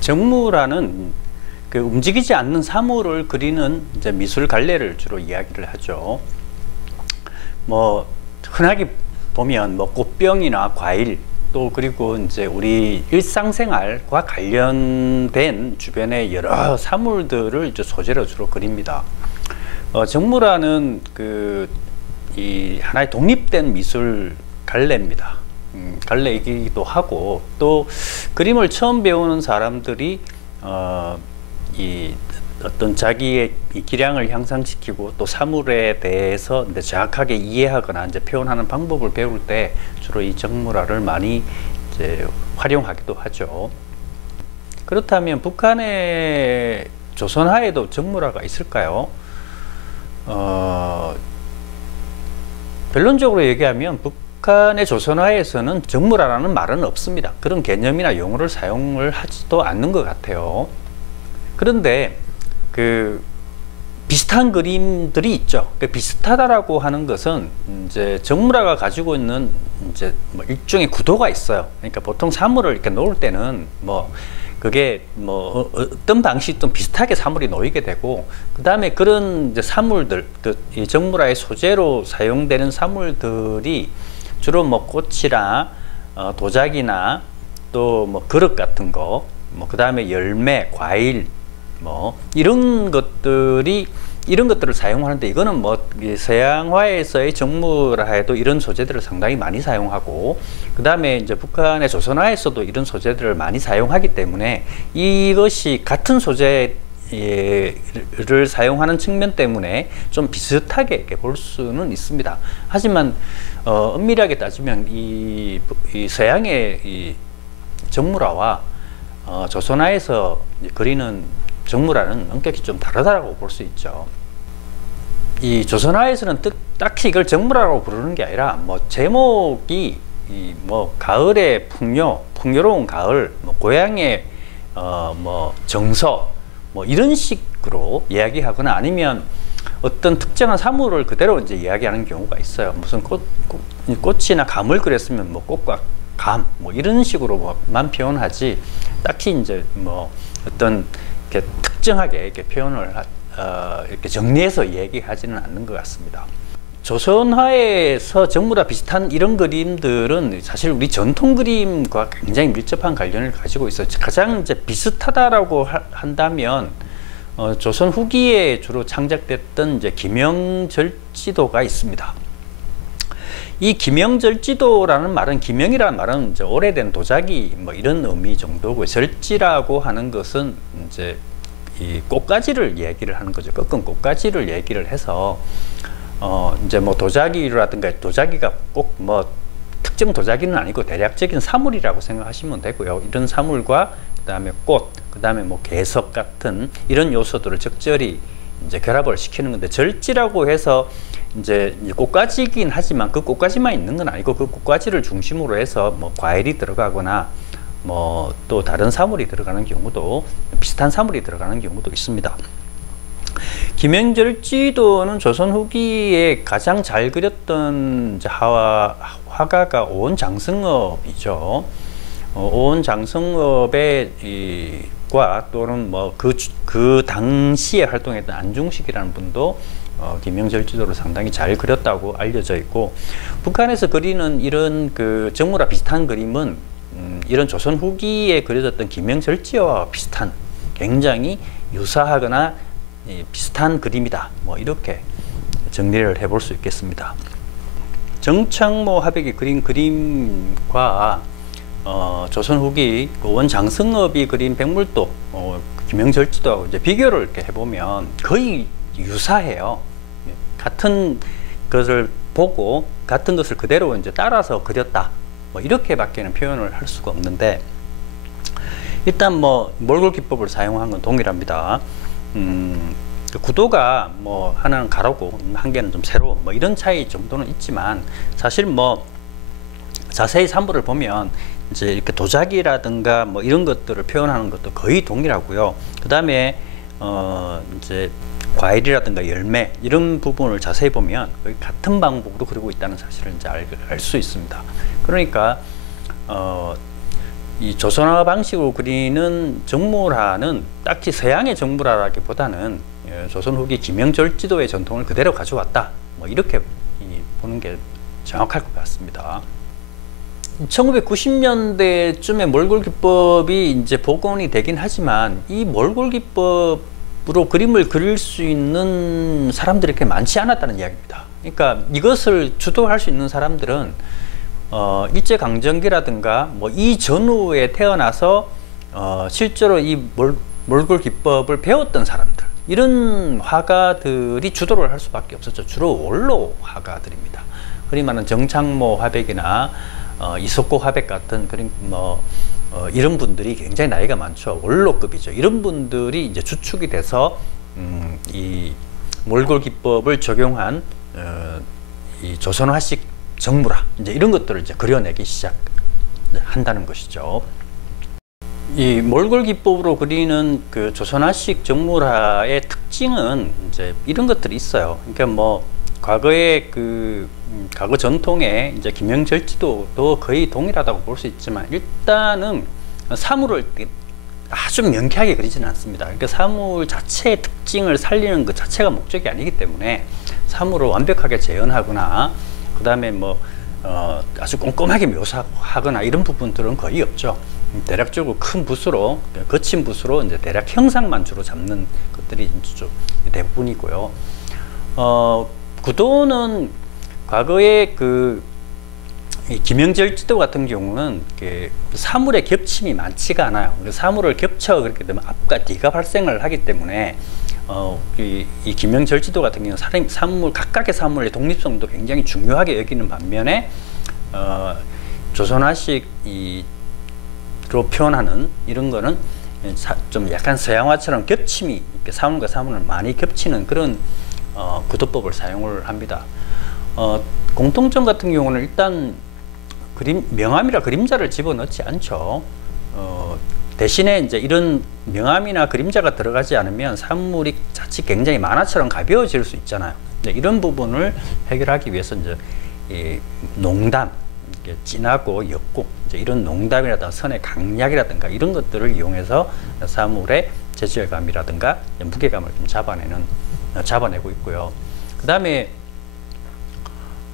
정무라는 그 움직이지 않는 사물을 그리는 이제 미술 갈래를 주로 이야기를 하죠. 뭐 흔하게 보면 뭐 꽃병이나 과일, 또 그리고 이제 우리 일상생활과 관련된 주변의 여러 사물들을 이제 소재로 주로 그립니다. 정무라는 이 하나의 독립된 미술 갈래입니다. 갈래이기도 하고, 또 그림을 처음 배우는 사람들이 이 어떤 자기의 이 기량을 향상시키고 또 사물에 대해서 이제 정확하게 이해하거나 이제 표현하는 방법을 배울 때 주로 이 정무라를 많이 이제 활용하기도 하죠. 그렇다면 북한의 조선화에도 정무라가 있을까요? 결론적으로 얘기하면 북한의 조선화에서는 정무라라는 말은 없습니다. 그런 개념이나 용어를 사용을 하지도 않는 것 같아요. 그런데 비슷한 그림들이 있죠. 비슷하다라고 하는 것은 이제 정무라가 가지고 있는 이제 뭐 일종의 구도가 있어요. 그러니까 보통 사물을 이렇게 놓을 때는 뭐 그게 뭐 어떤 방식이든 비슷하게 사물이 놓이게 되고, 그 다음에 그런 이제 사물들, 이 정무라의 소재로 사용되는 사물들이 주로 뭐 꽃이나 도자기나 또 뭐 그릇 같은 거, 뭐 그 다음에 열매, 과일, 뭐 이런 것들을 사용하는데, 이거는 뭐 서양화에서의 정무라 해도 이런 소재들을 상당히 많이 사용하고, 그 다음에 이제 북한의 조선화에서도 이런 소재들을 많이 사용하기 때문에 이것이 같은 소재를 사용하는 측면 때문에 좀 비슷하게 이렇게 볼 수는 있습니다. 하지만 엄밀하게 따지면 이 서양의 이 정무라와 조선화에서 그리는 정무라는 엄격히 좀 다르다고 볼 수 있죠. 이 조선화에서는 딱히 이걸 정무라고 부르는 게 아니라 뭐 제목이 뭐 가을의 풍요로운 가을, 뭐 고향의 뭐 정서, 뭐 이런 식으로 이야기하거나, 아니면 어떤 특정한 사물을 그대로 이제 이야기하는 경우가 있어요. 무슨 꽃이나 감을 그렸으면 뭐 꽃과 감, 뭐 이런 식으로만 표현하지, 딱히 이제 뭐 어떤 이렇게 특정하게 이렇게 표현을 이렇게 정리해서 얘기하지는 않는 것 같습니다. 조선화에서 정무라 비슷한 이런 그림들은 사실 우리 전통 그림과 굉장히 밀접한 관련을 가지고 있어요. 가장 이제 비슷하다라고 한다면 조선 후기에 주로 창작됐던 이제 기명절지도가 있습니다. 이 기명절지도라는 말은, 기명이라는 말은 이제 오래된 도자기 뭐 이런 의미 정도고, 절지라고 하는 것은 이제 이 꽃가지를 얘기를 하는 거죠. 꺾은 꽃가지를 얘기를 해서 이제 뭐 도자기라든가, 도자기가 꼭 뭐 특정 도자기는 아니고 대략적인 사물이라고 생각하시면 되고요. 이런 사물과 그다음에 꽃, 그다음에 뭐 개석 같은 이런 요소들을 적절히 이제 결합을 시키는 건데, 절지라고 해서 이제 꽃가지이긴 하지만 그 꽃가지만 있는 건 아니고, 그 꽃가지를 중심으로 해서 뭐 과일이 들어가거나 뭐 또 다른 사물이 들어가는 경우도, 비슷한 사물이 들어가는 경우도 있습니다. 기명절지도는 조선 후기에 가장 잘 그렸던 이제 화가가 오원장승업이죠. 오원장승업의 또는 뭐 그 당시에 활동했던 안중식이라는 분도 기명절지도를 상당히 잘 그렸다고 알려져 있고, 북한에서 그리는 이런 그 정무라 비슷한 그림은 이런 조선 후기에 그려졌던 기명절지와 비슷한, 굉장히 유사하거나 비슷한 그림이다, 뭐 이렇게 정리를 해볼 수 있겠습니다. 정창모 화백이 그린 그림과 조선 후기 원장승업이 그린 백물도, 기명절지도하고 이제 비교를 이렇게 해보면 거의 유사해요. 같은 것을 보고 같은 것을 그대로 이제 따라서 그렸다, 뭐 이렇게밖에는 표현을 할 수가 없는데, 일단 뭐 몰골 기법을 사용한 건 동일합니다. 구도가 뭐 하나는 가로고 한 개는 좀 세로, 뭐 이런 차이 정도는 있지만, 사실 뭐 자세히 사물을 보면 이제 이렇게 도자기라든가 뭐 이런 것들을 표현하는 것도 거의 동일하고요. 그 다음에 이제 과일이라든가 열매 이런 부분을 자세히 보면 거의 같은 방법으로 그리고 있다는 사실을 이제 알 수 있습니다. 그러니까 이 조선화 방식으로 그리는 정물화는 딱히 서양의 정물화라기보다는 조선 후기 김영절지도의 전통을 그대로 가져왔다, 뭐 이렇게 보는 게 정확할 것 같습니다. 1990년대쯤에 몰골기법이 이제 복원이 되긴 하지만 이 몰골기법으로 그림을 그릴 수 있는 사람들이 그렇게 많지 않았다는 이야기입니다. 그러니까 이것을 주도할 수 있는 사람들은 일제강점기라든가 뭐 이 전후에 태어나서 실제로 이 몰골기법을 배웠던 사람들, 이런 화가들이 주도를 할 수밖에 없었죠. 주로 원로 화가들입니다. 흔히 말하는 정창모 화백이나 이석고 화백 같은 그림 이런 분들이 굉장히 나이가 많죠. 원로급이죠. 이런 분들이 이제 주축이 돼서 이 몰골 기법을 적용한 이 조선화식 정물화 이제 이런 것들을 이제 그려내기 시작한다는 것이죠. 이 몰골 기법으로 그리는 그 조선화식 정물화의 특징은 이제 이런 것들이 있어요. 그러니까 뭐 과거의 과거 전통의 이제 김영절지도도 거의 동일하다고 볼 수 있지만 일단은 사물을 아주 명쾌하게 그리지는 않습니다. 그러니까 사물 자체의 특징을 살리는 것 자체가 목적이 아니기 때문에 사물을 완벽하게 재현하거나 그 다음에 뭐 아주 꼼꼼하게 묘사하거나 이런 부분들은 거의 없죠. 대략적으로 큰 붓으로, 거친 붓으로 이제 대략 형상만 주로 잡는 것들이 대부분이고요. 구도는 과거에 김영절지도 같은 경우는 사물의 겹침이 많지가 않아요. 사물을 겹쳐 그렇게 되면 앞과 뒤가 발생을 하기 때문에 이 김영절지도 같은 경우는 각각의 사물의 독립성도 굉장히 중요하게 여기는 반면에 조선화식으로 표현하는 이런 거는 좀 약간 서양화처럼 겹침이 사물과 사물을 많이 겹치는 그런 구도법을 사용을 합니다. 공통점 같은 경우는 일단 명암이라 그림자를 집어넣지 않죠. 대신에 이제 이런 명암이나 그림자가 들어가지 않으면 사물이 자칫 굉장히 만화처럼 가벼워질 수 있잖아요. 이런 부분을 해결하기 위해서 이제 이 농담, 진하고 옅고 이제 이런 농담이라든가 선의 강약이라든가 이런 것들을 이용해서 사물의 재질감이라든가 무게감을 좀 잡아내고 있고요. 그 다음에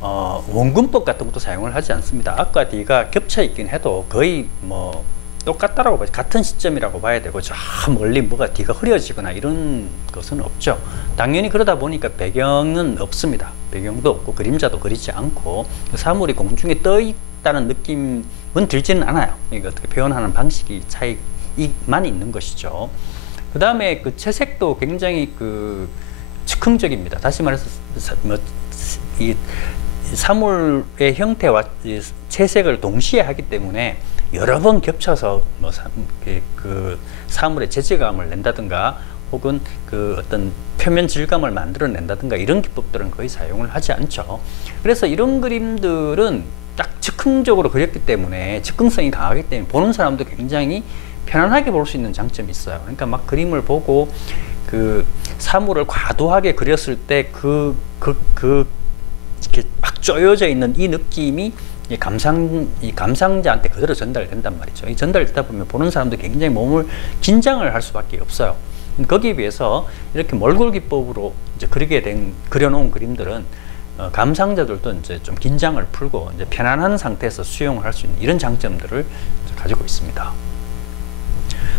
원근법 같은 것도 사용을 하지 않습니다. 앞과 뒤가 겹쳐 있긴 해도 거의 뭐 똑같다라고 봐요. 같은 시점이라고 봐야 되고 저 멀리 뭐가 뒤가 흐려지거나 이런 것은 없죠. 당연히 그러다 보니까 배경은 없습니다. 배경도 없고 그림자도 그리지 않고 사물이 공중에 떠 있다는 느낌은 들지는 않아요. 그러니까 어떻게 표현하는 방식이 차이만 있는 것이죠. 그 다음에 그 채색도 굉장히 즉흥적입니다. 다시 말해서 이 사물의 형태와 채색을 동시에 하기 때문에 여러 번 겹쳐서 그 사물의 재질감을 낸다든가 혹은 어떤 표면 질감을 만들어낸다든가 이런 기법들은 거의 사용을 하지 않죠. 그래서 이런 그림들은 딱 즉흥적으로 그렸기 때문에 즉흥성이 강하기 때문에 보는 사람도 굉장히 편안하게 볼 수 있는 장점이 있어요. 그러니까 막 그림을 보고 사물을 과도하게 그렸을 때 이렇게 막 쪼여져 있는 이 느낌이 이 감상자한테 그대로 전달된단 말이죠. 이 전달되다 보면 보는 사람도 굉장히 몸을 긴장을 할 수밖에 없어요. 거기에 비해서 이렇게 몰골 기법으로 이제 그려놓은 그림들은 감상자들도 이제 좀 긴장을 풀고 이제 편안한 상태에서 수용을 할 수 있는 이런 장점들을 가지고 있습니다.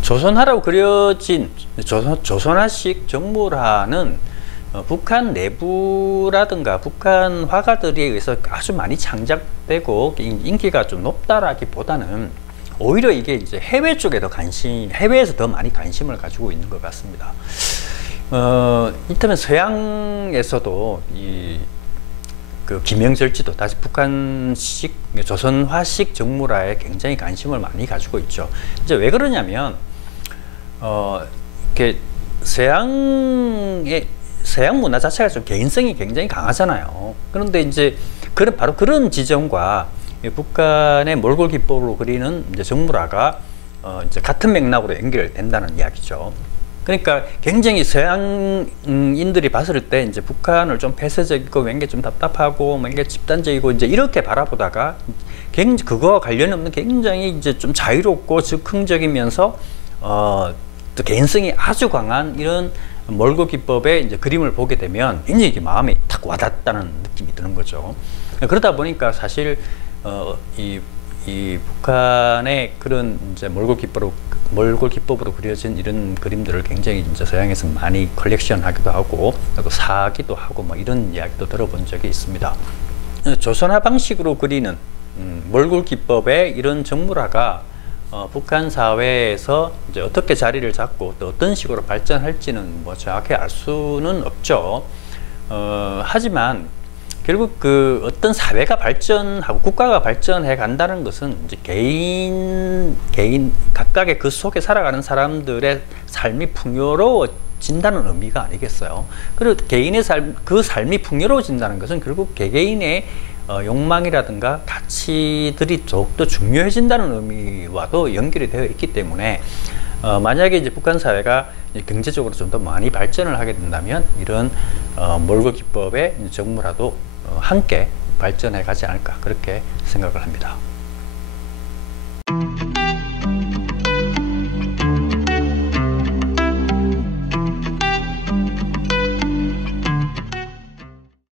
조선화라고 그려진 조선화식 정물화는 북한 내부라든가 북한 화가들에 의해서 아주 많이 창작되고 인기가 좀 높다라기보다는 오히려 이게 이제 해외 쪽에 해외에서 더 많이 관심을 가지고 있는 것 같습니다. 이를테면 서양에서도 김영절지도 다시 북한식 조선화식 정물화에 굉장히 관심을 많이 가지고 있죠. 이제 왜 그러냐면 이렇게 서양 문화 자체가 좀 개인성이 굉장히 강하잖아요. 그런데 이제 바로 그런 지점과 북한의 몰골 기법으로 그리는 이제 정물화가 이제 같은 맥락으로 연결된다는 이야기죠. 그러니까 굉장히 서양인들이 봤을 때 이제 북한을 좀 폐쇄적이고 왠게 좀 답답하고 왠게 집단적이고 이제 이렇게 바라보다가 굉장히 그거와 관련 없는 굉장히 이제 좀 자유롭고 즉흥적이면서 또 개인성이 아주 강한 이런 몰골 기법의 이제 그림을 보게 되면 굉장히 이게 마음에 탁 와닿다는 느낌이 드는 거죠. 그러다 보니까 사실 이 북한의 그런 이제 몰골 기법으로 그려진 이런 그림들을 굉장히 이제 서양에서 많이 컬렉션하기도 하고 또 사기도 하고 뭐 이런 이야기도 들어본 적이 있습니다. 조선화 방식으로 그리는 몰골 기법의 이런 정물화가 북한 사회에서 이제 어떻게 자리를 잡고 또 어떤 식으로 발전할지는 뭐 정확히 알 수는 없죠. 하지만 결국 그 어떤 사회가 발전하고 국가가 발전해 간다는 것은 이제 개인 각각의 그 속에 살아가는 사람들의 삶이 풍요로워진다는 의미가 아니겠어요. 그리고 개인의 그 삶이 풍요로워진다는 것은 결국 개개인의 욕망이라든가 가치들이 더욱더 중요해진다는 의미와도 연결이 되어 있기 때문에 만약에 이제 북한 사회가 경제적으로 좀 더 많이 발전을 하게 된다면 이런 몰골 기법의 정물화도 함께 발전해 가지 않을까 그렇게 생각을 합니다.